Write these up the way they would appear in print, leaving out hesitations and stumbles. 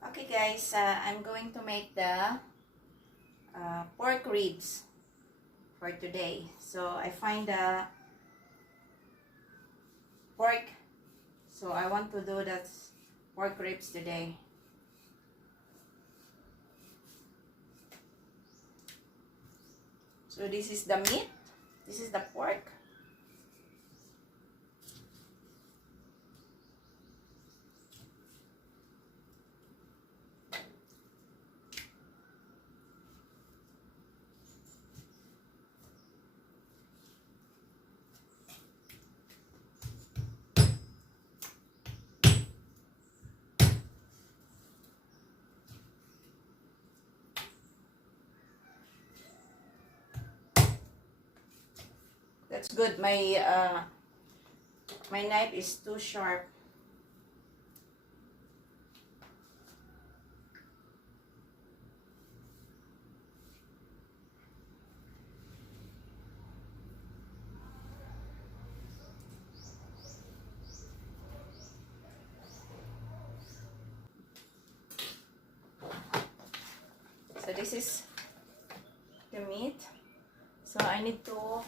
Okay guys, I'm going to make the pork ribs for today. So I find the pork, so I want to do that pork ribs today. So this is the meat, this is the pork. That's good. My knife is too sharp. So this is the meat. So I need to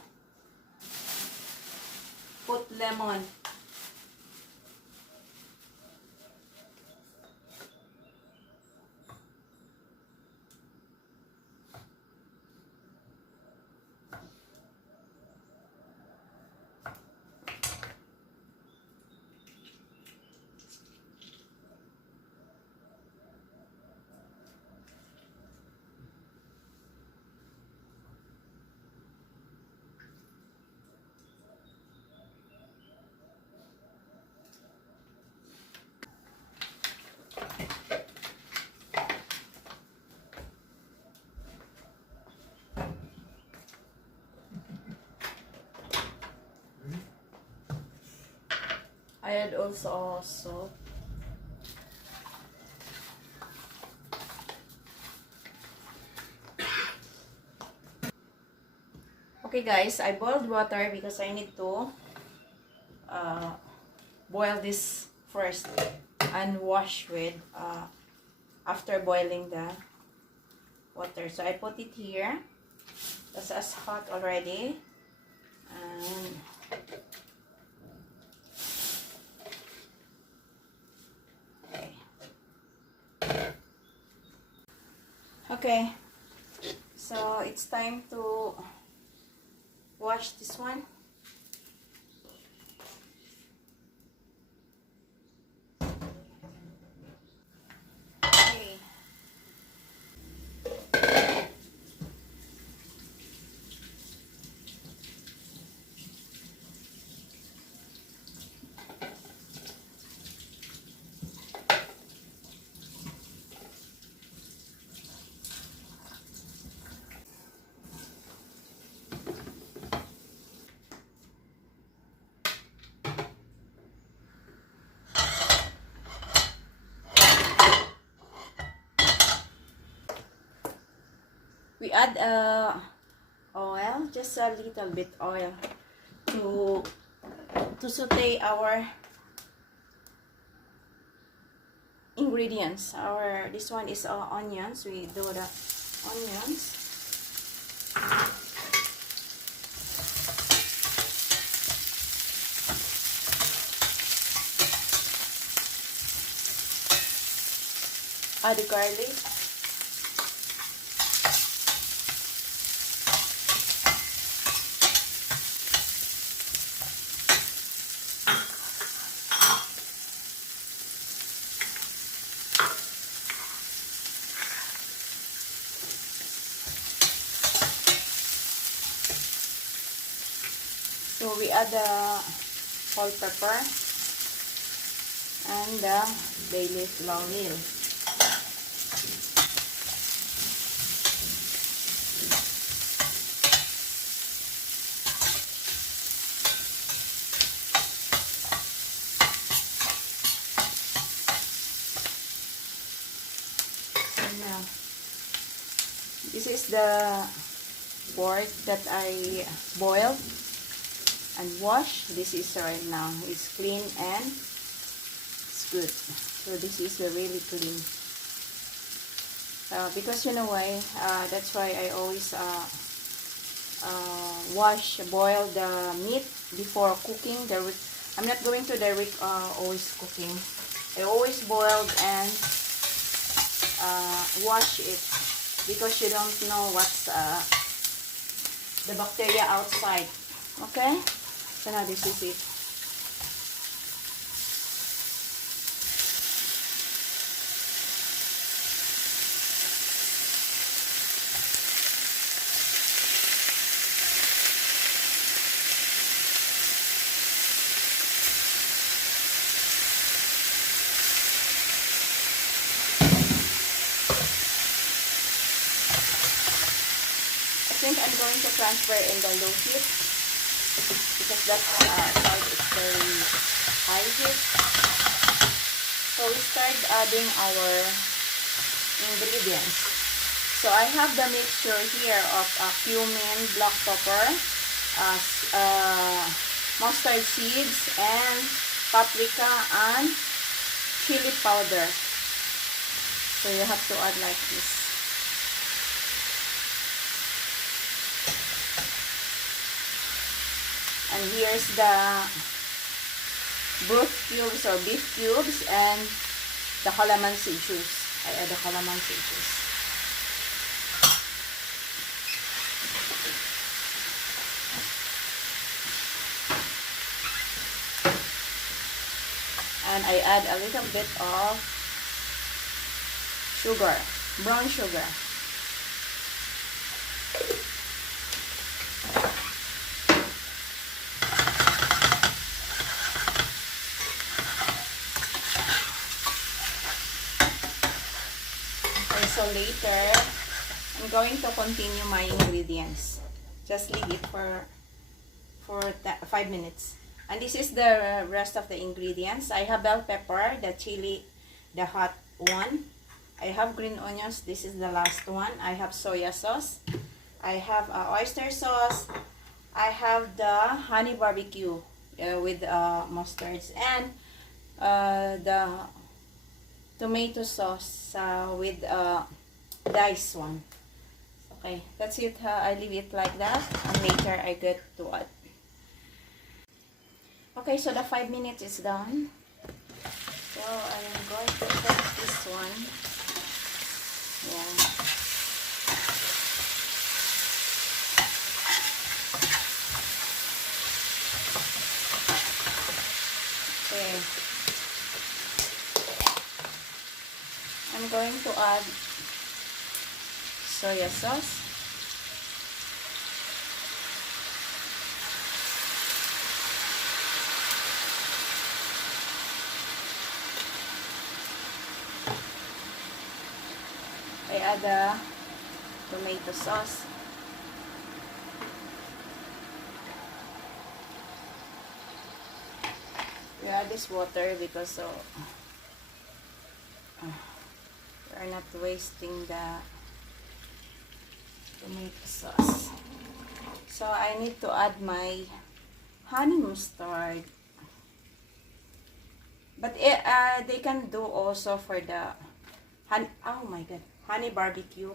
put lemon. I add also salt. Okay guys, I boiled water because I need to boil this first and wash with after boiling the water. So I put it here. That's as hot already. And okay, so it's time to wash this one. Okay. We add oil, just a little bit oil to saute our ingredients. This one is onions. We do the onions. Add the garlic. So we add the whole pepper and the bay leaf long meal. And now, this is the pork that I boiled and wash. This is right now, it's clean and it's good. So this is really clean. Because you know why? That's why I always boil the meat before cooking. I'm not going to direct always cooking. I always boiled and wash it because you don't know what's the bacteria outside. Okay? So now this is it. I think I'm going to transfer in the low heat because that salt is very high heat. So we start adding our ingredients. So I have the mixture here of cumin, black pepper, mustard seeds, and paprika and chili powder. So you have to add like this. And here's the beef cubes or beef cubes and the calamansi juice. I add the calamansi juice. And I add a little bit of sugar, brown sugar. So later, I'm going to continue my ingredients. Just leave it for 5 minutes. And this is the rest of the ingredients. I have bell pepper, the chili, the hot one. I have green onions. This is the last one. I have soya sauce. I have oyster sauce. I have the honey barbecue with mustards and the tomato sauce with diced one. Okay, that's it. I leave it like that, and later I get to add. Okay, so the 5 minutes is done. So I am going to put this one. Yeah. Okay. I'm going to add soya sauce. I add the tomato sauce. We add this water because so we're not wasting the tomato sauce. So I need to add my honey mustard. But they can do also for the honey, oh my god, honey barbecue.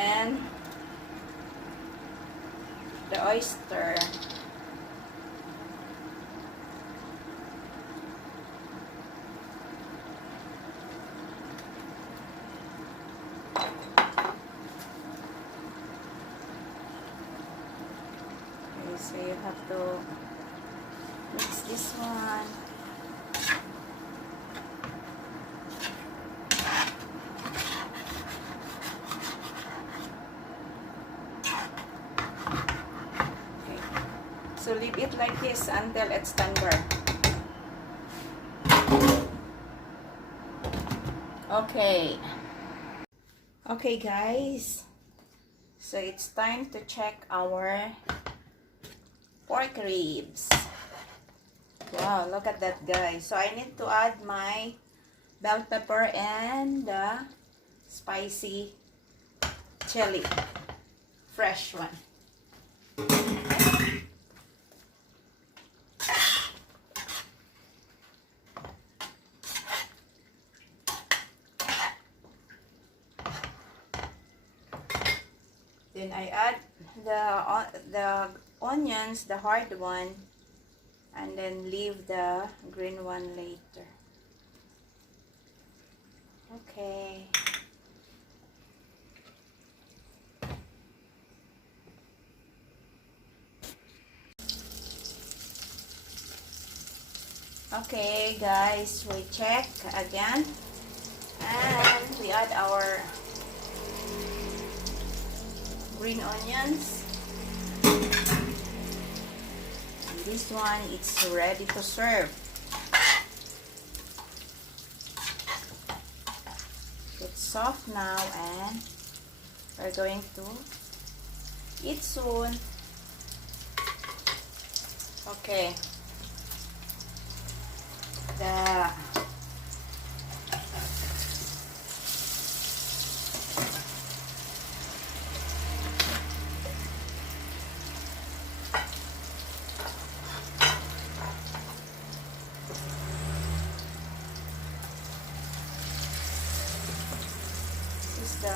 And the oyster. Okay, so you have to mix this one. So leave it like this until it's tender. Okay. Okay guys. So it's time to check our pork ribs. Wow, look at that guys. So I need to add my bell pepper and the spicy chili, fresh one. Then I add the onions, the hard one, and then leave the green one later. Okay. Okay, guys, we check again, and we add our green onions. And this one, it's ready to serve. It's soft now, and we're going to eat soon. Okay. This is the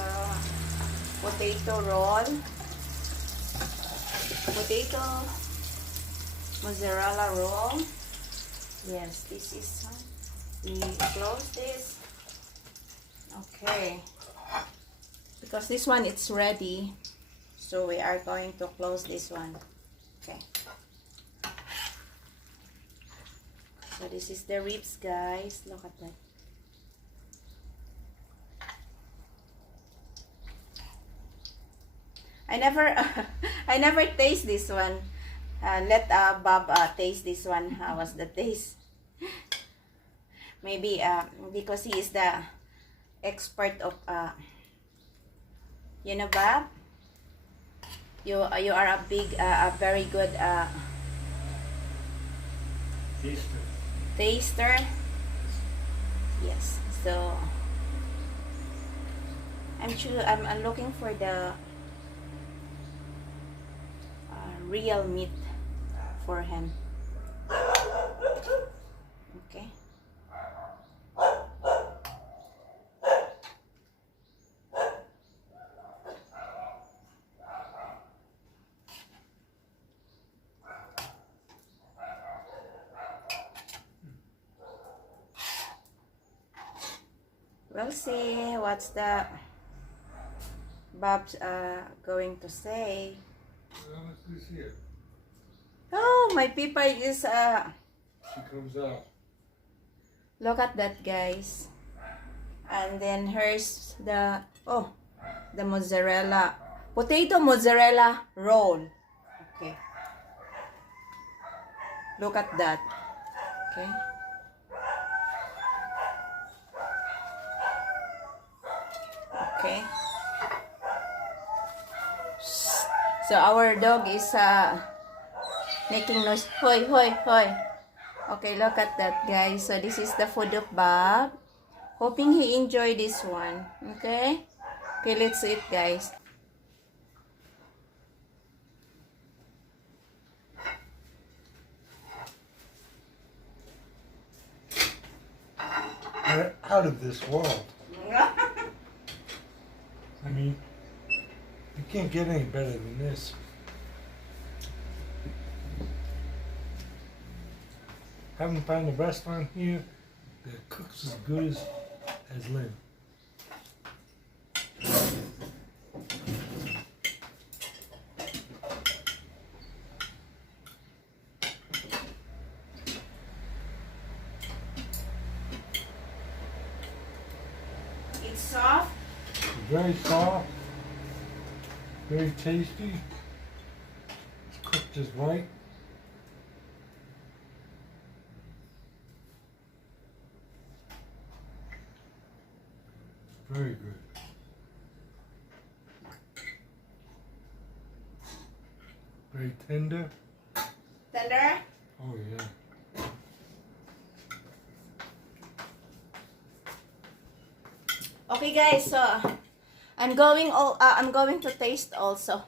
potato roll, potato mozzarella roll. Yes, this is we close this. Okay, because this one it's ready, so we are going to close this one. Okay, so this is the ribs, guys. Look at that. I never taste this one. Let Bob taste this one. How was the taste? Maybe because he is the expert of you know, Bob. You are a big a very good taster. Yes. So I'm looking for the real meat for him. Okay. We'll see what's the Bob's going to say. Oh, my people is She comes out. look at that, guys. And then here's the the mozzarella, potato mozzarella roll. Okay. Look at that. Okay. Okay. So our dog is making noise. Hoy, hoy, hoy. Okay, look at that, guys. So this is the food of Bob. Hoping he enjoyed this one. Okay? Okay, let's eat, guys. They're out of this world. I mean, you can't get any better than this. Haven't found a restaurant here that cooks as good as Lynn. It's soft. Very soft, very tasty. It's cooked just right. Very good. Very tender. Tender? Oh yeah. Okay, guys. So I'm going to taste also.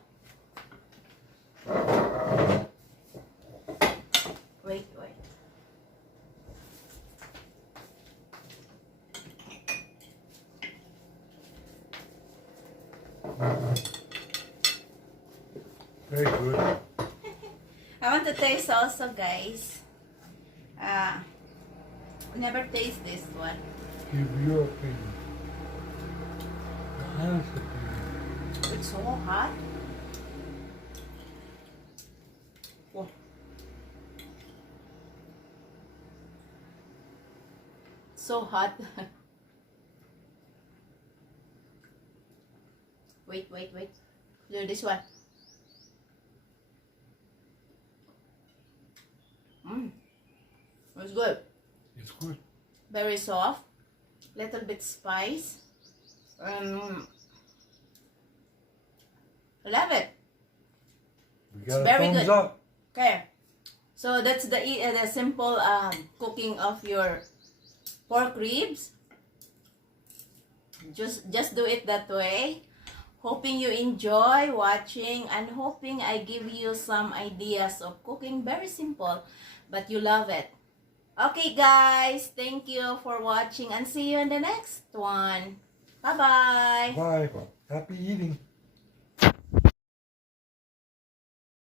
Wait. Very good. I want to taste also, guys. Never taste this one. Give your opinion. Your honest opinion. It's so hot. Oh. So hot. Wait. Do this one. It's good. It's good. Very soft. Little bit spice. Love it. We got It's a very thumbs good. up. Okay. So that's the simple cooking of your pork ribs. Just do it that way. Hoping you enjoy watching and hoping I give you some ideas of cooking. Very simple, but you love it. Okay, guys. Thank you for watching and see you in the next one. Bye-bye. Bye. Happy eating.